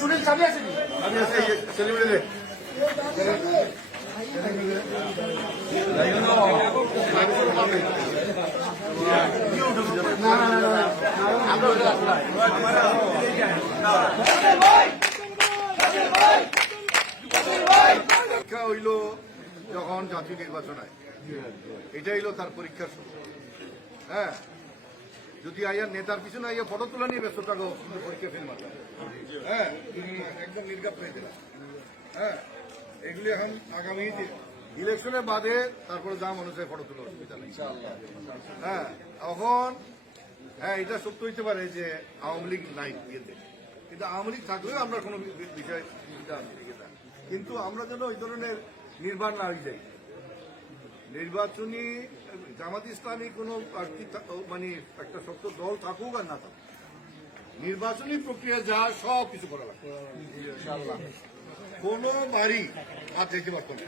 সুনীল চাবি আছে সেলিব্রিটি দে পরীক্ষা হইল যখন জাতীয় নির্বাচন হয়, এটা হইল তার পরীক্ষার সময়। হ্যাঁ, যদি আইয়ার নেতার পিছনে আইয়া ফটো তোলা নিয়ে ব্যস্ত থাকো, পরীক্ষা ফেল মাত্র। হ্যাঁ, একদম নির্গাপ পেয়ে দিলাম। হ্যাঁ, এগুলি এখন আগামী ইলেকশনের বাদে তারপরে যা মনে হয় ফটো তোলা অসুবিধা নেই। হ্যাঁ, এখন হ্যাঁ এটা সত্য হইতে পারে যে আওয়ামী লীগ নাই বিয়েতে, কিন্তু আওয়ামী লীগ থাকলেও আমরা কোনো বিষয় কিন্তু আমরা যেন ওই ধরনের নির্বাণ না হয়ে যাই। নির্বাচনী জামাত ইসলামী কোনো মানে একটা শক্ত দল থাকুক আর না থাকুক, নির্বাচনী প্রক্রিয়া যা সব কিছু করা লাগবে। কোনো বাড়ি হাত যেতে পারত না,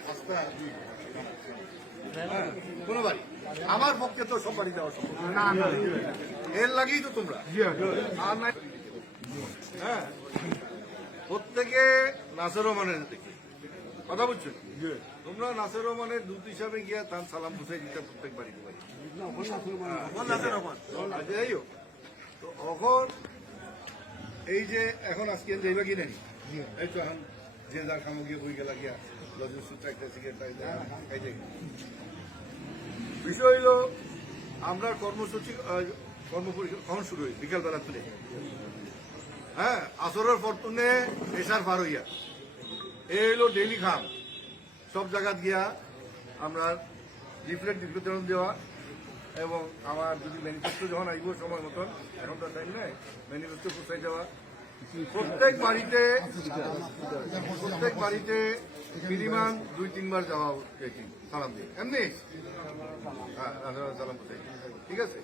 কোনো বাড়ি আমার পক্ষে তো সব বাড়ি যাওয়া সম্ভব না, এর লাগেই তো তোমরা আর নাই। হ্যাঁ, প্রত্যেকে নাসির রহমানের দেখি কথা বলছো, তোমরা নাসির রহমানের দূত হিসাবে গিয়া তার সালাম বুঝাই দিতে প্রত্যেক বাড়িতে বাড়ি। যাই হোক, তো এখন এই যে এখন আজকে যাইবা কি নাই, এই তো এখন যে যার খামো গিয়ে বই গেলা গিয়া বিষয় হইল আমরা কর্মসূচি কখন শুরু হই বিকাল বেলা তুলে। হ্যাঁ, আসরের ফরতুনে এসার পার হইয়া এই হইল ডেইলি খাম, সব জায়গা গিয়া আমরা লিফলেট বিতরণ দেওয়া এবং আমার যদি ম্যানিফেস্টো যখন আইব সময় মতন, এখন তো টাইম নেই, ম্যানিফেস্টো পৌঁছাই যাওয়া। প্রত্যেক বাড়িতে মিনিমাম 2-3 বার যাওয়া সালাম দিয়ে এমনি। হ্যাঁ, সালাম পৌঁছাই, ঠিক আছে।